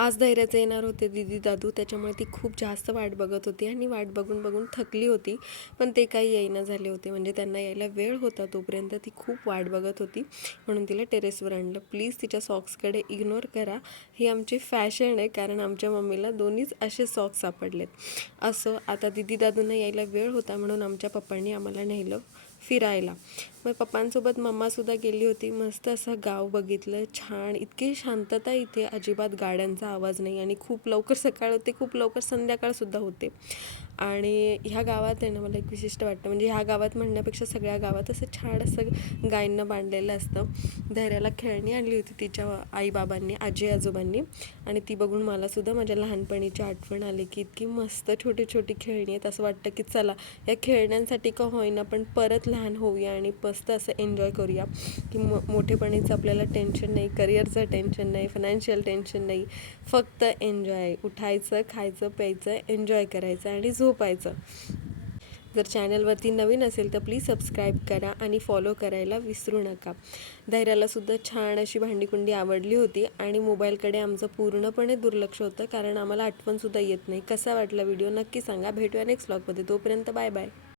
आज धैर्याचे येणार होते दीदी दादू, त्याच्यामुळे ती खूप जास्त वाट बघत होती आणि वाट बघून बघून थकली होती, पण ते काही येईना झाले होते. म्हणजे त्यांना यायला वेळ होता तोपर्यंत ती खूप वाट बघत होती, म्हणून तिला टेरेसवर आणलं. प्लीज तिच्या सॉक्सकडे इग्नोर करा, ही आमची फॅशन आहे, कारण आमच्या मम्मीला दोन्हीच असे सॉक्स सापडलेत. असं आता दीदी दादूंना यायला वेळ होता, म्हणून आमच्या पप्पांनी आम्हाला नेलं फिरायला. मग पप्पांसोबत मम्मासुद्धा गेली होती. मस्त असं गाव बघितलं, छान, इतकी शांतता इथे, अजिबात गाड्यांचा आवाज नाही आणि खूप लवकर सकाळ होते, खूप लवकर संध्याकाळसुद्धा होते. आणि ह्या गावात आहे ना, मला एक विशिष्ट वाटतं, म्हणजे ह्या गावात म्हणण्यापेक्षा सगळ्या गावात असं छान असं गायींना बांधलेलं असतं. धैर्याला खेळणी आणली होती तिच्या आईबाबांनी, आजी आजोबांनी, आणि ती बघून मलासुद्धा माझ्या लहानपणीची आठवण आली की इतकी मस्त छोटी छोटी खेळणी आहेत. असं वाटतं की चला या खेळण्यांसाठी का होईना पण परत लहान होऊया आणि मस्त असं एन्जॉय करूया, की मोठेपणीचं आपल्याला टेन्शन नाही, करिअरचं टेन्शन नाही, फायनान्शियल टेन्शन नाही, फक्त एन्जॉय. उठायचं, खायचं, प्यायचं, एन्जॉय करायचं आणि झोपायचं. जर चॅनलवरती नवीन असेल तर प्लीज सबस्क्राईब करा आणि फॉलो करायला विसरू नका. धैर्यालासुद्धा छान अशी भांडीकुंडी आवडली होती आणि मोबाईलकडे आमचं पूर्णपणे दुर्लक्ष होतं, कारण आम्हाला आठवणसुद्धा येत नाही. कसा वाटला व्हिडिओ नक्की सांगा. भेटूया नेक्स्ट व्लॉगमध्ये. तोपर्यंत बाय बाय.